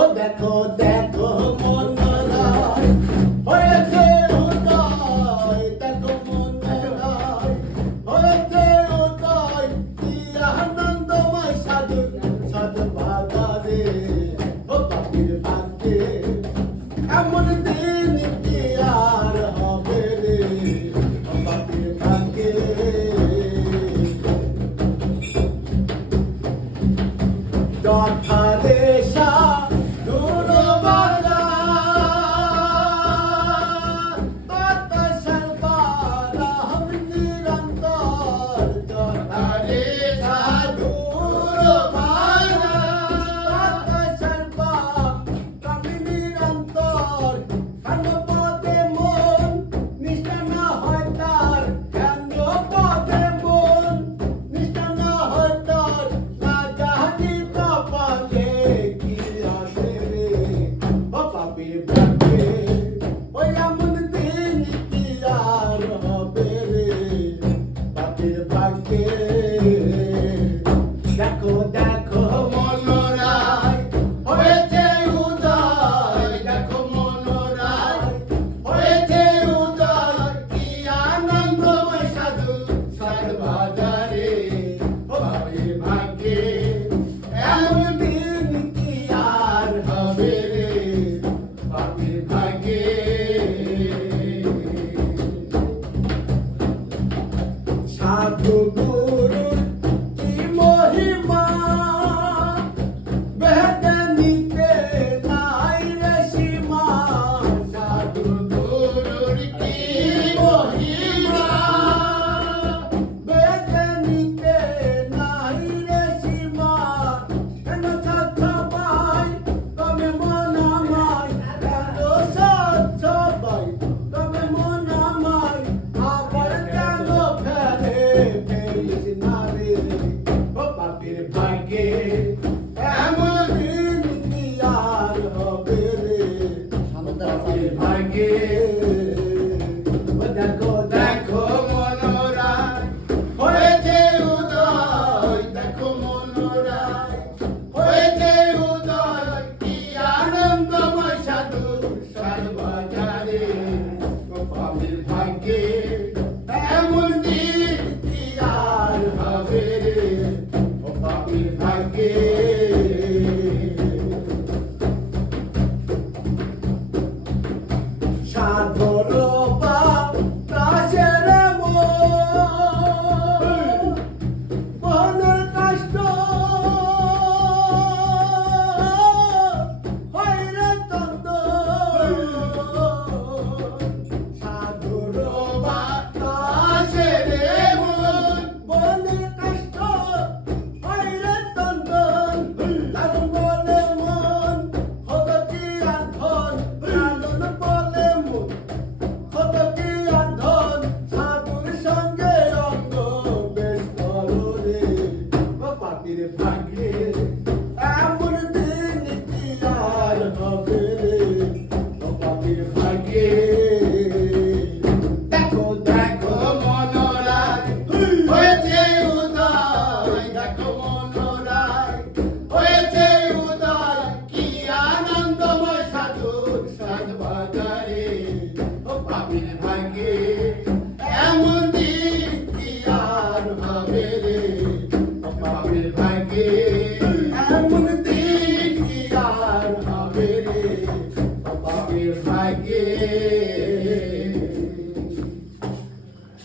ও দেখো দেখো মনোরয় হয়েছে উদয়, দেখো মনোরয় হয়েছে উদয়, কি আনন্দময় সাধু সাধু বাজারে। ও পাখির ভাগ্যে এমন দিন কি আর হবে রে, ও পাখির ভাগ্যে। যথারে সাধুর বাজার, বাতাসের বারাম নিরন্তর। যথারে সাধুর বাজার, বাতাসের বারাম নিরন্তর। কেন পদে মন নিষ্ঠা না হয় তার, কেন পদে মন নিষ্ঠা না হয় তার, না জানি কপালে কি আছে রে, ও পাপির ভাগ্যে। ওই এমন দিন কি আর হবে রে, পাপির ভাগ্যে। দেখো দেখো মনোরয় হয়েছে উদয়, দেখো মনোরয় হয়েছে উদয়, কি আনন্দময় সাধু সাধু বাজারে। ও পাপির ভাগ্যে এমন দিন কি আর হবে রে, পাপির ভাগ্যে। সাধু গুরুর কি মহিমা, বেদে নিতে নাই রে সীমা। সাধু গুরুর কি মহিমা, বেদে নিতে নাই রে সীমা। কেন সৎসবাই তবে মন আমায়, কেন সৎসবাই তবে মন আমায়, আবার কেন ফেলে ফেলিস না রে, ও পাপির ভাগ্যে এমন দিন কি আর হবে রে, পাপির ভাগ্যে। ও দেখো দেখো মনোরয় হয়েছে উদয়, দেখো মনোরয় হয়েছে উদয়, কি আনন্দময় সাধু সাধু বাজারে। ও পাপির ভাগ্যে এমন দিন কি আর হবে রে, ও পাপির ভাগ্যে। সাধুর বাতাসের মনের কষ্ট হয় রে তন্দ। সাধুর বাতাসের মনের কষ্ট হয় রে তন্দ। তার বলে মন হতো কি আধন, লালন বলে মন হতো কি আধন। সাধুর সঙ্গে অঙ্গ বেশ করো রে, ও পাপির ভাগ্যে এমন দিন কি আর হবে রে, ও পাপির ভাগ্যে। দেখো দেখো মনোরয় হয়েছে উদয়, দেখো মনোরয় হয়েছে উদয়, কি আনন্দময় সাধু সাধু বাজারে। ও পাপির ভাগ্যে এমন দিন কি আর হবে রে, ও পাপির ভাগ্যে এমন দিন কি আর হবে রে, ও পাপির ভাগ্যে।